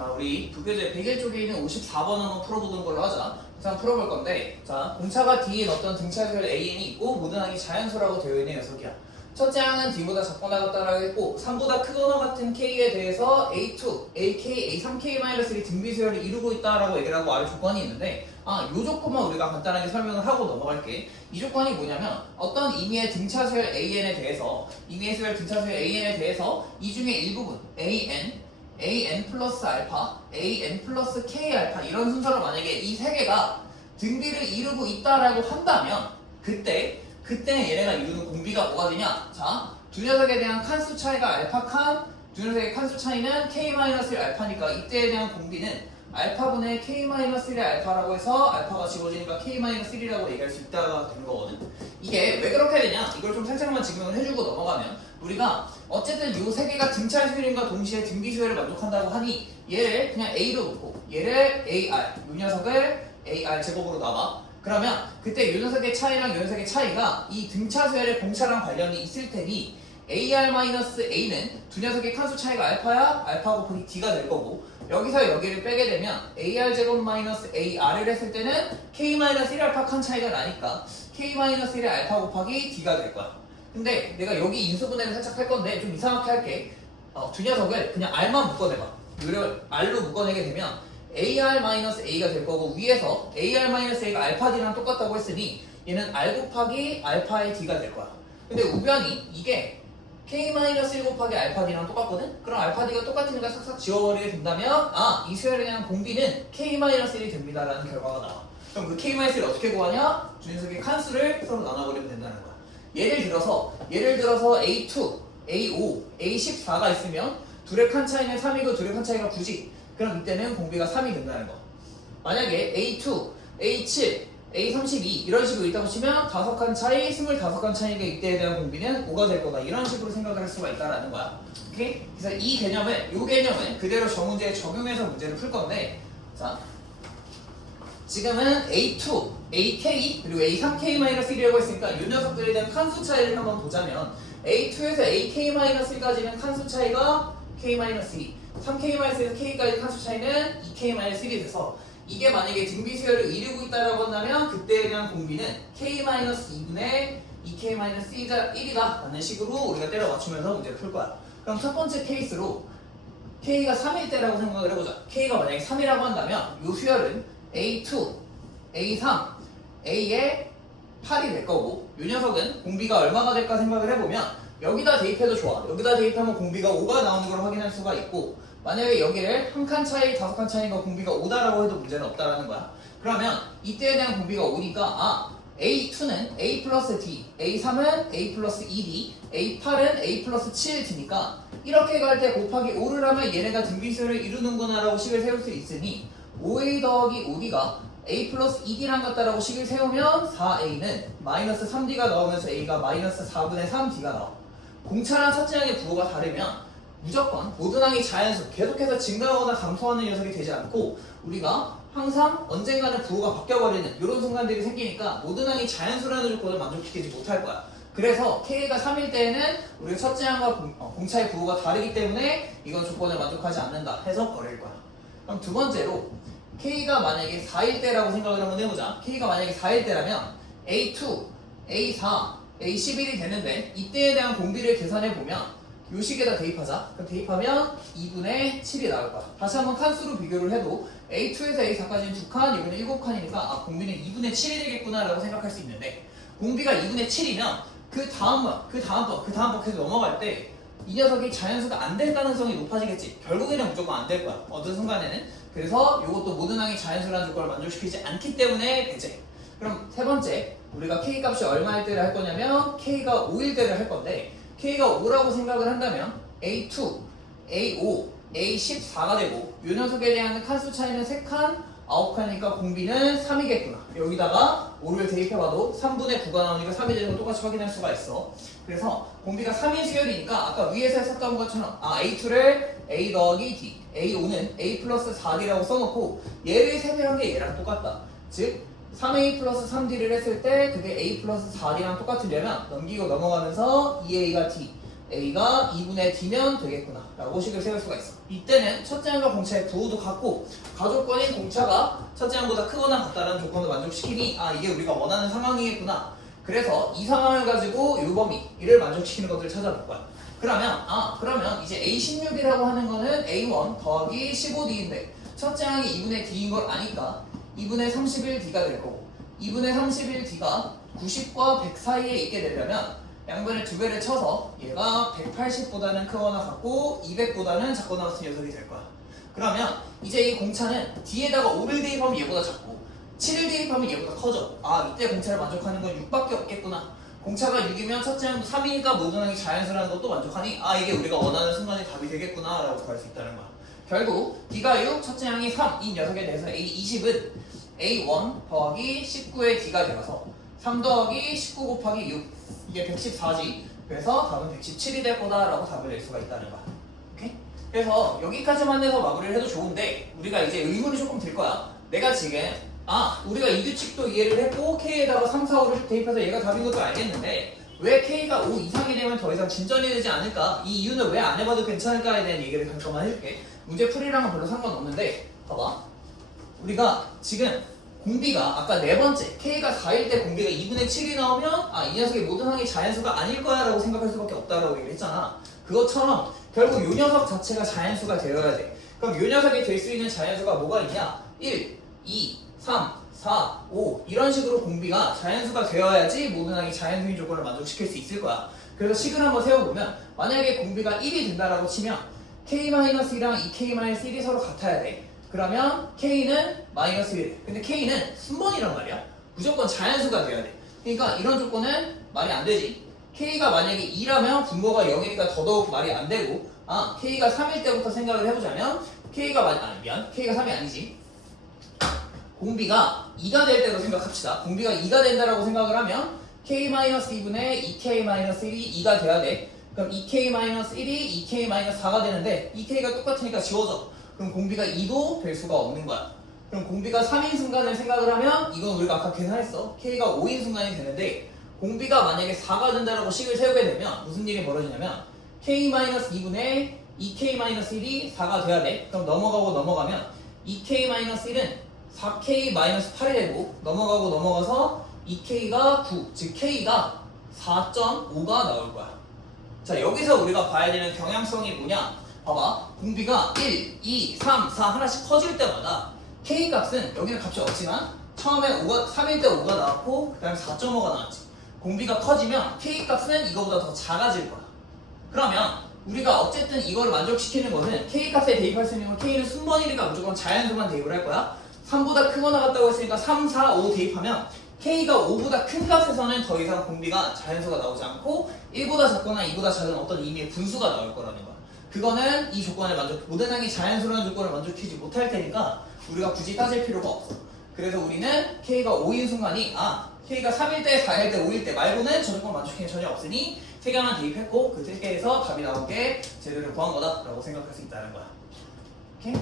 자, 우리 부교재 101 쪽에 있는 54번 한번 풀어보는 걸로 하자. 그래서 한번 풀어볼 건데, 자, 공차가 D인 어떤 등차수열 AN이 있고 모든 항이 자연수라고 되어 있는 녀석이야. 첫째 항은 D보다 작거나 같다라고 했고 3보다 크거나 같은 K에 대해서 A2, AK, A3K-1이 등비수열을 이루고 있다라고 얘기를 하고 아래 조건이 있는데 요 조건만 우리가 간단하게 설명을 하고 넘어갈게. 이 조건이 뭐냐면 어떤 임의의 등차수열 AN에 대해서 임의의 수열 등차수열 AN에 대해서 이 중에 일부분 AN 플러스 알파, AN 플러스 K 알파 이런 순서로 만약에 이 세 개가 등비를 이루고 있다라고 한다면 그때 얘네가 이루는 공비가 뭐가 되냐? 자, 두 녀석에 대한 칸수 차이가 알파 칸, 두 녀석의 칸수 차이는 K-1 알파니까 이때에 대한 공비는 알파분의 K-1 알파라고 해서 알파가 지워지니까 K-1이라고 얘기할 수 있다가 되는 거거든. 이게 왜 그렇게 되냐? 이걸 좀 살짝만 증명을 해주고 넘어가면 우리가 어쨌든 요 세 개가 등차수열인과 동시에 등비수열을 만족한다고 하니 얘를 그냥 A로 놓고 얘를 AR, 요 녀석을 AR 제곱으로 놔봐. 그러면 그때 요 녀석의 차이랑 요 녀석의 차이가 이 등차수열의 공차랑 관련이 있을 테니 AR-A는 두 녀석의 칸수 차이가 알파야 알파 곱하기 D가 될 거고 여기서 여기를 빼게 되면 AR 제곱 마이너스 AR을 했을 때는 K-1알파 칸 차이가 나니까 K-1의 알파 곱하기 D가 될 거야. 근데 내가 여기 인수분해를 살짝 할 건데 좀 이상하게 할게. 두 녀석을 그냥 R만 묶어내봐. 이걸 R로 묶어내게 되면 AR-A가 될 거고 위에서 AR-A가 알파 D랑 똑같다고 했으니 얘는 R 곱하기 알파의 D가 될 거야. 근데 우변이 이게 K-1 곱하기 알파 D랑 똑같거든? 그럼 알파 D가 똑같으니까 싹싹 지워버리게 된다면 이 수열에 대한 공비는 K-1이 됩니다라는 결과가 나와. 그럼 그 K-1을 어떻게 구하냐? 두 녀석의 칸수를 서로 나눠버리면 된다는 거야. 예를 들어서 A2, A5, A14가 있으면 둘의 칸 차이는 3이고 둘의 칸 차이가 9지. 그럼 이때는 공비가 3이 된다는 거. 만약에 A2, A7, A32 이런 식으로 있다고 치면 5칸 차이, 25칸 차이가 이때에 대한 공비는 5가 될 거다. 이런 식으로 생각을 할 수가 있다는 거야. 오케이? 그래서 이 개념을 그대로 저 문제에 적용해서 문제를 풀 건데 자, 지금은 A2, AK 그리고 A3K-1이라고 했으니까 이 녀석들에 대한 칸수 차이를 한번 보자면 A2에서 AK-1까지는 칸수 차이가 K-2 3K-1에서 K까지 칸수 차이는 2K-1이 돼서 이게 만약에 등비수열을 이루고 있다고 한다면 그때에 대한 공비는 K-2분의 2K-1이다 라는 식으로 우리가 때려 맞추면서 문제를 풀 거야. 그럼 첫 번째 케이스로 K가 3일 때라고 생각을 해보자. K가 만약에 3이라고 한다면 이 수열은 A2, A3, A의 8이 될 거고 이 녀석은 공비가 얼마가 될까 생각을 해보면 여기다 대입해도 좋아. 여기다 대입하면 공비가 5가 나오는 걸 확인할 수가 있고 만약에 여기를 한 칸 차이, 5칸 차이가 공비가 5다라고 해도 문제는 없다라는 거야. 그러면 이때에 대한 공비가 5니까 A2는 A 플러스 D, A3은 A 플러스 2D, A8은 A 플러스 7D니까 이렇게 갈 때 곱하기 5를 하면 얘네가 등비수열을 이루는구나 라고 식을 세울 수 있으니 5A 더하기 5D가 A 플러스 2D랑 같다라고 식을 세우면 4A는 마이너스 3D가 나오면서 A가 마이너스 4분의 3D가 나와. 공차랑 첫째 항의 부호가 다르면 무조건 모든 항이 자연수 계속해서 증가하거나 감소하는 녀석이 되지 않고 우리가 항상 언젠가는 부호가 바뀌어버리는 이런 순간들이 생기니까 모든 항이 자연수라는 조건을 만족시키지 못할 거야. 그래서 K가 3일 때에는 우리가 첫째 항과 공차의 부호가 다르기 때문에 이건 조건을 만족하지 않는다 해서 버릴 거야. 그럼 두 번째로 K가 만약에 4일 때라고 생각을 한번 해보자. K가 만약에 4일 때라면 A2, A4, A11이 되는데 이때에 대한 공비를 계산해보면 요 식에다 대입하자. 그럼 대입하면 2분의 7이 나올 거야. 다시 한번 칸수로 비교를 해도 A2에서 A4까지는 2칸, 이번에 7칸이니까 공비는 2분의 7이 되겠구나 라고 생각할 수 있는데 공비가 2분의 7이면 그 다음 번 계속 넘어갈 때 이 녀석이 자연수가 안 될 가능성이 높아지겠지. 결국에는 무조건 안 될 거야. 어떤 순간에는. 그래서 이것도 모든 항이 자연수라는 조건을 만족시키지 않기 때문에 배제. 그럼 세 번째, 우리가 K 값이 얼마일 때를 할 거냐면 K가 5일 때를 할 건데 K가 5라고 생각을 한다면 A2, A5, A14가 되고 이 녀석에 대한 칸수 차이는 3칸, 9칸이니까 공비는 3이겠구나. 여기다가 5를 대입해봐도 3분의 9가 나오니까 3이 되는 거 똑같이 확인할 수가 있어. 그래서 공비가 3인 수열이니까 아까 위에서 했었던 것처럼 A2를 A 더하기 D, A5는 A 플러스 4D라고 써놓고 얘를 세배한 게 얘랑 똑같다. 즉 3A 플러스 3D를 했을 때 그게 A 플러스 4D랑 똑같으려면 넘기고 넘어가면서 2A가 D, A가 2분의 D면 되겠구나 라고 식을 세울 수가 있어. 이때는 첫째 항과 공차의 부호도 같고 가조건인 공차가 첫째 항보다 크거나 같다라는 조건을 만족시키니 아 이게 우리가 원하는 상황이겠구나. 그래서 이 상황을 가지고 이 범위 이를 만족시키는 것들을 찾아볼 거야. 그러면 이제 A16이라고 하는 거는 A1 더하기 15D인데 첫째 항이 2분의 D인 걸 아니까 2분의 31D가 될 거고 2분의 31D가 90과 100 사이에 있게 되려면 양변을 두 배를 쳐서 얘가 180보다는 크거나 같고 200보다는 작거나 같은 녀석이 될 거야. 그러면 이제 이 공차는 D에다가 5를 대입하면 얘보다 작고 7을 대입하면 얘보다 커져. 아 이때 공차를 만족하는 건 6밖에 없겠구나. 공차가 6이면 첫째 항도 3이니까 모든 항이 자연수라는 것도 만족하니 아 이게 우리가 원하는 순간이 답이 되겠구나 라고 구할 수 있다는 거야. 결국 D가 6, 첫째 항이 3 이 녀석에 대해서 A20은 A1 더하기 19의 D가 되어서 3 더하기 19 곱하기 6 이게 114지. 그래서 답은 117이 될 거다라고 답을 낼 수가 있다는 거야. 오케이? 그래서 여기까지만 해서 마무리를 해도 좋은데 우리가 이제 의문이 조금 들 거야. 내가 지금 우리가 이 규칙도 이해를 했고 K에다가 3, 4, 5를 대입해서 얘가 답인 것도 알겠는데 왜 K가 5 이상이 되면 더 이상 진전이 되지 않을까? 이 이유는 왜 안 해봐도 괜찮을까에 대한 얘기를 잠깐만 해줄게. 문제 풀이랑은 별로 상관없는데 봐봐. 우리가 지금 공비가 아까 네 번째 K가 4일 때 공비가 2분의 7이 나오면 이 녀석의 모든 항이 자연수가 아닐 거야 라고 생각할 수밖에 없다라고 얘기를 했잖아. 그것처럼 결국 요 녀석 자체가 자연수가 되어야 돼. 그럼 요 녀석이 될 수 있는 자연수가 뭐가 있냐? 1, 2, 3, 4, 5 이런 식으로 공비가 자연수가 되어야지 모든 항이 자연수인 조건을 만족시킬 수 있을 거야. 그래서 식을 한번 세워보면 만약에 공비가 1이 된다라고 치면 K-1이랑 2K-1이 서로 같아야 돼. 그러면 K는 마이너스 1. 근데 K는 순번이란 말이야. 무조건 자연수가 돼야 돼. 그러니까 이런 조건은 말이 안 되지. K가 만약에 2라면 분모가 0이니까 더더욱 말이 안 되고 K가 3일 때부터 생각을 해보자면 K가 3이 아니지. 공비가 2가 될 때로 생각합시다. 공비가 2가 된다라고 생각을 하면 K-2분의 2K-1이 2가 돼야 돼. 그럼 2K-1이 2K-4가 되는데 2K가 똑같으니까 지워져. 그럼 공비가 2도 될 수가 없는 거야. 그럼 공비가 3인 순간을 생각을 하면 이건 우리가 아까 계산했어. K가 5인 순간이 되는데 공비가 만약에 4가 된다라고 식을 세우게 되면 무슨 일이 벌어지냐면 K-2분의 2K-1이 4가 돼야 돼. 그럼 넘어가면 2K-1은 4K-8이 되고 넘어가서 2K가 9, 즉 K가 4.5가 나올 거야. 자 여기서 우리가 봐야 되는 경향성이 뭐냐? 봐봐. 공비가 1, 2, 3, 4 하나씩 커질 때마다 K 값은 여기는 값이 없지만 처음에 3일 때 5가 나왔고 그 다음에 4.5가 나왔지. 공비가 커지면 K 값은 이거보다 더 작아질 거야. 그러면 우리가 어쨌든 이거를 만족시키는 것은 K 값에 대입할 수 있는 건 K는 순번이니까 무조건 자연수만 대입을 할 거야. 3보다 크거나 같다고 했으니까 3, 4, 5 대입하면 K가 5보다 큰 값에서는 더 이상 공비가 자연수가 나오지 않고 1보다 작거나 2보다 작은 어떤 의미의 분수가 나올 거라는 거야. 그거는 이 조건을 모든 항이 자연수라는 조건을 만족시키지 못할 테니까 우리가 굳이 따질 필요가 없어. 그래서 우리는 K가 5인 순간이 K가 3일 때, 4일 때, 5일 때 말고는 저 조건 만족시키는 전혀 없으니 세 개만 대입했고 그 세 개에서 답이 나온 게 제대로 구한 거다 라고 생각할 수 있다는 거야. 오케이?